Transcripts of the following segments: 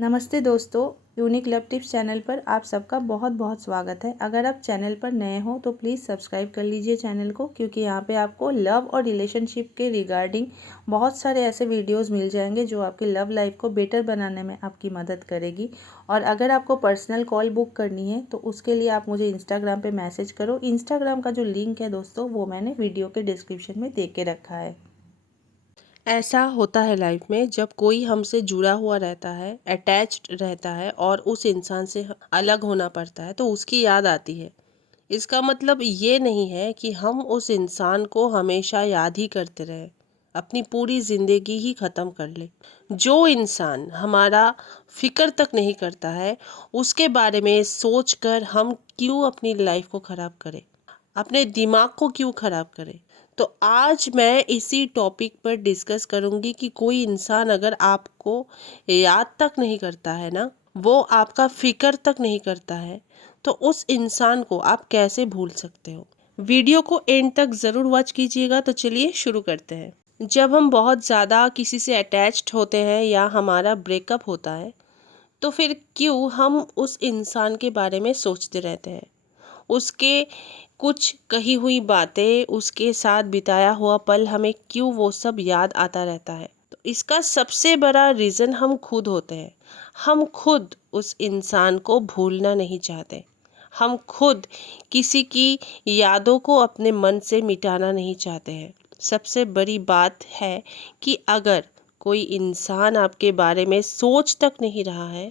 नमस्ते दोस्तों, unique love tips channel पर आप सबका बहुत बहुत स्वागत है। अगर आप चैनल पर नए हो तो प्लीज़ सब्सक्राइब कर लीजिए चैनल को, क्योंकि यहाँ पे आपको लव और रिलेशनशिप के रिगार्डिंग बहुत सारे ऐसे वीडियोस मिल जाएंगे जो आपकी लव लाइफ को बेटर बनाने में आपकी मदद करेगी। और अगर आपको पर्सनल कॉल बुक करनी है तो उसके लिए आप मुझे इंस्टाग्राम पर मैसेज करो। इंस्टाग्राम का जो लिंक है दोस्तों, वो मैंने वीडियो के डिस्क्रिप्शन में दे के रखा है। ऐसा होता है लाइफ में जब कोई हमसे जुड़ा हुआ रहता है, अटैच्ड रहता है और उस इंसान से अलग होना पड़ता है तो उसकी याद आती है। इसका मतलब ये नहीं है कि हम उस इंसान को हमेशा याद ही करते रहें, अपनी पूरी ज़िंदगी ही ख़त्म कर ले। जो इंसान हमारा फ़िक्र तक नहीं करता है, उसके बारे में सोच कर हम क्यों अपनी लाइफ को ख़राब करें, अपने दिमाग को क्यों ख़राब करें। तो आज मैं इसी टॉपिक पर डिस्कस करूंगी कि कोई इंसान अगर आपको याद तक नहीं करता है ना, वो आपका फिक्र तक नहीं करता है, तो उस इंसान को आप कैसे भूल सकते हो। वीडियो को एंड तक ज़रूर वॉच कीजिएगा। तो चलिए शुरू करते हैं। जब हम बहुत ज़्यादा किसी से अटैच्ड होते हैं या हमारा ब्रेकअप होता है, तो फिर क्यों हम उस इंसान के बारे में सोचते रहते हैं, उसके कुछ कही हुई बातें, उसके साथ बिताया हुआ पल हमें क्यों वो सब याद आता रहता है। तो इसका सबसे बड़ा रीज़न हम खुद होते हैं। हम खुद उस इंसान को भूलना नहीं चाहते। हम खुद किसी की यादों को अपने मन से मिटाना नहीं चाहते हैं। सबसे बड़ी बात है कि अगर कोई इंसान आपके बारे में सोच तक नहीं रहा है,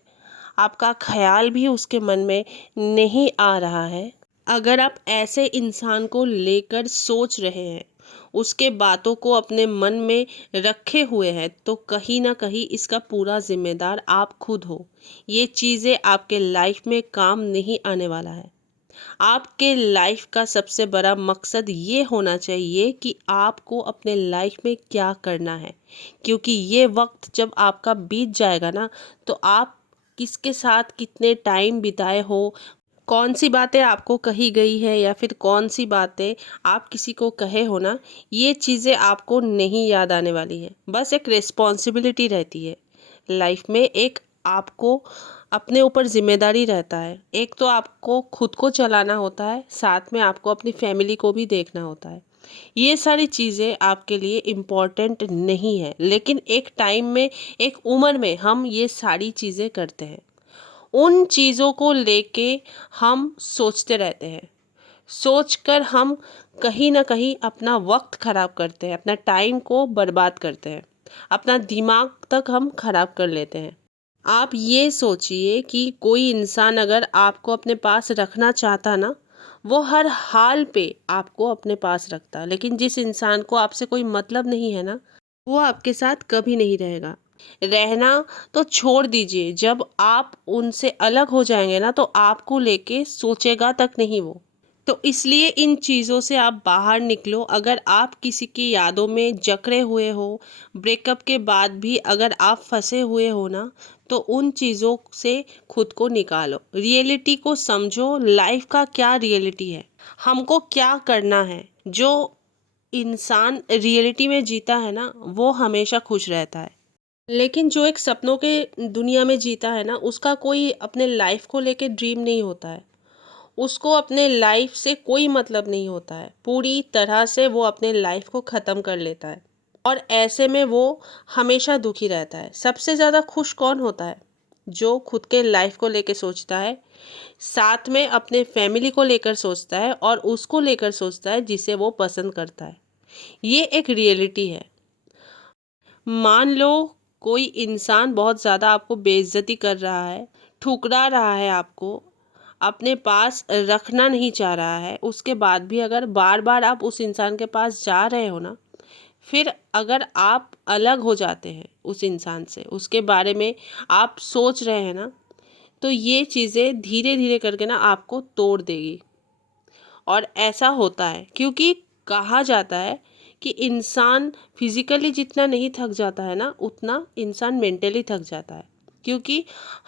आपका ख्याल भी उसके मन में नहीं आ रहा है, अगर आप ऐसे इंसान को लेकर सोच रहे हैं, उसके बातों को अपने मन में रखे हुए हैं, तो कहीं ना कहीं इसका पूरा जिम्मेदार आप खुद हो। ये चीज़ें आपके लाइफ में काम नहीं आने वाला है। आपके लाइफ का सबसे बड़ा मकसद ये होना चाहिए कि आपको अपने लाइफ में क्या करना है, क्योंकि ये वक्त जब आपका बीत जाएगा ना, तो आप किसके साथ कितने टाइम बिताए हो, कौन सी बातें आपको कही गई है या फिर कौन सी बातें आप किसी को कहे हो ना, ये चीज़ें आपको नहीं याद आने वाली है। बस एक रिस्पॉन्सिबिलिटी रहती है लाइफ में। एक आपको अपने ऊपर जिम्मेदारी रहता है। एक तो आपको खुद को चलाना होता है, साथ में आपको अपनी फैमिली को भी देखना होता है। ये सारी चीज़ें आपके लिए इम्पॉर्टेंट नहीं है, लेकिन एक टाइम में, एक उम्र में हम ये सारी चीज़ें करते हैं। उन चीज़ों को लेके हम सोचते रहते हैं। सोचकर हम कहीं ना कहीं अपना वक्त ख़राब करते हैं, अपना टाइम को बर्बाद करते हैं, अपना दिमाग तक हम ख़राब कर लेते हैं। आप ये सोचिए कि कोई इंसान अगर आपको अपने पास रखना चाहता ना, वो हर हाल पे आपको अपने पास रखता। लेकिन जिस इंसान को आपसे कोई मतलब नहीं है ना, वो आपके साथ कभी नहीं रहेगा। रहना तो छोड़ दीजिए, जब आप उनसे अलग हो जाएंगे ना, तो आपको लेके सोचेगा तक नहीं वो। तो इसलिए इन चीज़ों से आप बाहर निकलो। अगर आप किसी की यादों में जकड़े हुए हो, ब्रेकअप के बाद भी अगर आप फंसे हुए हो ना, तो उन चीज़ों से खुद को निकालो, रियलिटी को समझो। लाइफ का क्या रियलिटी है, हमको क्या करना है। जो इंसान रियलिटी में जीता है ना, वो हमेशा खुश रहता है। लेकिन जो एक सपनों के दुनिया में जीता है ना, उसका कोई अपने लाइफ को लेके ड्रीम नहीं होता है। उसको अपने लाइफ से कोई मतलब नहीं होता है। पूरी तरह से वो अपने लाइफ को ख़त्म कर लेता है और ऐसे में वो हमेशा दुखी रहता है। सबसे ज़्यादा खुश कौन होता है? जो खुद के लाइफ को लेकर सोचता है, साथ में अपने फैमिली को लेकर सोचता है और उसको लेकर सोचता है जिसे वो पसंद करता है। ये एक रियलिटी है। मान लो कोई इंसान बहुत ज़्यादा आपको बेइज्जती कर रहा है, ठुकरा रहा है, आपको अपने पास रखना नहीं चाह रहा है, उसके बाद भी अगर बार बार आप उस इंसान के पास जा रहे हो ना, फिर अगर आप अलग हो जाते हैं उस इंसान से, उसके बारे में आप सोच रहे हैं ना, तो ये चीज़ें धीरे धीरे करके ना आपको तोड़ देगी। और ऐसा होता है क्योंकि कहा जाता है कि इंसान फिजिकली जितना नहीं थक जाता है ना, उतना इंसान मेंटली थक जाता है। क्योंकि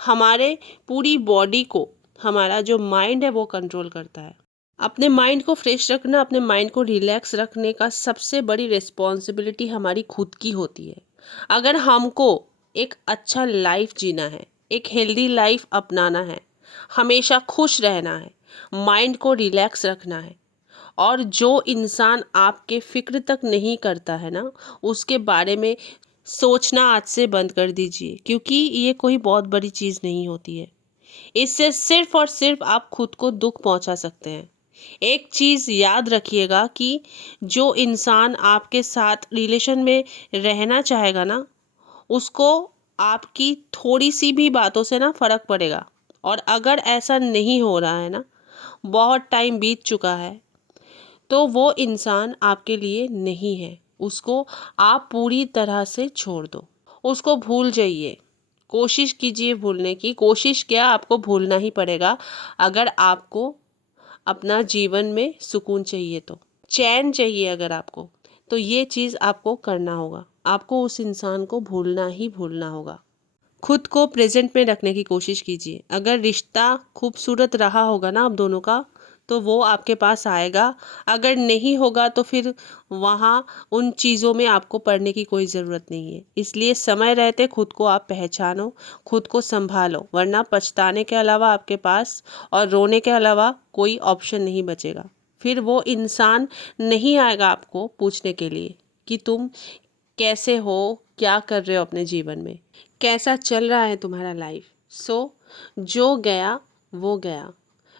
हमारे पूरी बॉडी को हमारा जो माइंड है वो कंट्रोल करता है। अपने माइंड को फ्रेश रखना, अपने माइंड को रिलैक्स रखने का सबसे बड़ी रिस्पॉन्सिबिलिटी हमारी खुद की होती है। अगर हमको एक अच्छा लाइफ जीना है, एक हेल्दी लाइफ अपनाना है, हमेशा खुश रहना है, माइंड को रिलैक्स रखना है। और जो इंसान आपके फ़िक्र तक नहीं करता है ना, उसके बारे में सोचना आज से बंद कर दीजिए, क्योंकि ये कोई बहुत बड़ी चीज़ नहीं होती है। इससे सिर्फ और सिर्फ आप खुद को दुख पहुंचा सकते हैं। एक चीज़ याद रखिएगा कि जो इंसान आपके साथ रिलेशन में रहना चाहेगा ना, उसको आपकी थोड़ी सी भी बातों से ना फ़र्क पड़ेगा। और अगर ऐसा नहीं हो रहा है ना, बहुत टाइम बीत चुका है, तो वो इंसान आपके लिए नहीं है। उसको आप पूरी तरह से छोड़ दो, उसको भूल जाइए। कोशिश कीजिए भूलने की, कोशिश क्या, आपको भूलना ही पड़ेगा अगर आपको अपना जीवन में सुकून चाहिए, तो चैन चाहिए अगर आपको, तो ये चीज़ आपको करना होगा। आपको उस इंसान को भूलना ही भूलना होगा। खुद को प्रेजेंट में रखने की कोशिश कीजिए। अगर रिश्ता खूबसूरत रहा होगा ना आप दोनों का, तो वो आपके पास आएगा। अगर नहीं होगा तो फिर वहाँ उन चीज़ों में आपको पड़ने की कोई ज़रूरत नहीं है। इसलिए समय रहते खुद को आप पहचानो, खुद को संभालो, वरना पछताने के अलावा आपके पास और रोने के अलावा कोई ऑप्शन नहीं बचेगा। फिर वो इंसान नहीं आएगा आपको पूछने के लिए कि तुम कैसे हो, क्या कर रहे हो अपने जीवन में, कैसा चल रहा है तुम्हारा लाइफ। जो गया वो गया।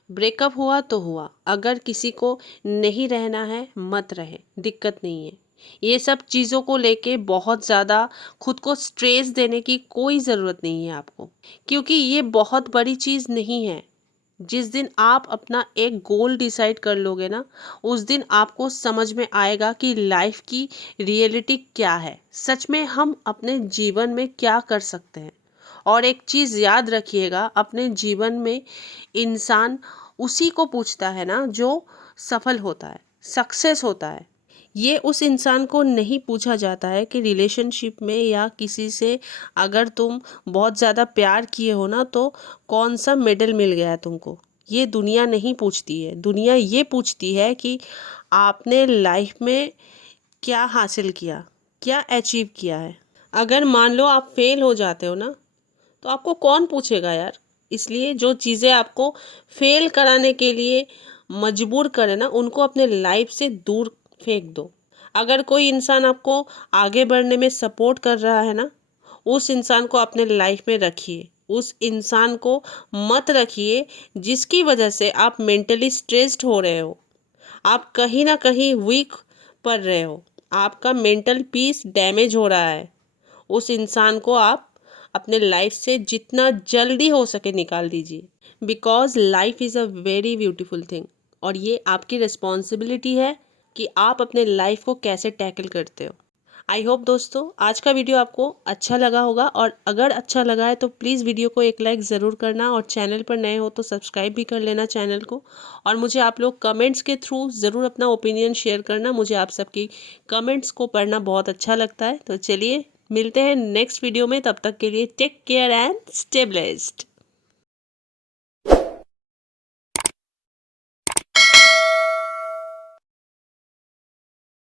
ब्रेकअप हुआ तो हुआ, अगर किसी को नहीं रहना है मत रहे, दिक्कत नहीं है। ये सब चीज़ों को लेके बहुत ज़्यादा खुद को स्ट्रेस देने की कोई ज़रूरत नहीं है आपको, क्योंकि ये बहुत बड़ी चीज़ नहीं है। जिस दिन आप अपना एक गोल डिसाइड कर लोगे ना, उस दिन आपको समझ में आएगा कि लाइफ की रियलिटी क्या है, सच में हम अपने जीवन में क्या कर सकते हैं। और एक चीज़ याद रखिएगा, अपने जीवन में इंसान उसी को पूछता है ना जो सफल होता है, सक्सेस होता है। ये उस इंसान को नहीं पूछा जाता है कि रिलेशनशिप में या किसी से अगर तुम बहुत ज़्यादा प्यार किए हो ना, तो कौन सा मेडल मिल गया है तुमको। ये दुनिया नहीं पूछती है। दुनिया ये पूछती है कि आपने लाइफ में क्या हासिल किया, क्या अचीव किया है। अगर मान लो आप फेल हो जाते हो ना, तो आपको कौन पूछेगा यार। इसलिए जो चीज़ें आपको फेल कराने के लिए मजबूर करे ना, उनको अपने लाइफ से दूर फेंक दो। अगर कोई इंसान आपको आगे बढ़ने में सपोर्ट कर रहा है ना, उस इंसान को अपने लाइफ में रखिए। उस इंसान को मत रखिए जिसकी वजह से आप मेंटली स्ट्रेस्ड हो रहे हो, आप कहीं ना कहीं वीक पड़ रहे हो, आपका मेंटल पीस डैमेज हो रहा है। उस इंसान को आप अपने लाइफ से जितना जल्दी हो सके निकाल दीजिए, because life is a very beautiful thing. और ये आपकी रिस्पॉन्सिबिलिटी है कि आप अपने लाइफ को कैसे टैकल करते हो। आई होप दोस्तों आज का वीडियो आपको अच्छा लगा होगा, और अगर अच्छा लगा है तो प्लीज़ वीडियो को एक लाइक ज़रूर करना, और चैनल पर नए हो तो सब्सक्राइब भी कर लेना चैनल को। और मुझे आप लोग कमेंट्स के थ्रू ज़रूर अपना ओपिनियन शेयर करना, मुझे आप सबकी कमेंट्स को पढ़ना बहुत अच्छा लगता है। तो चलिए मिलते हैं नेक्स्ट वीडियो में, तब तक के लिए take care and stay blessed.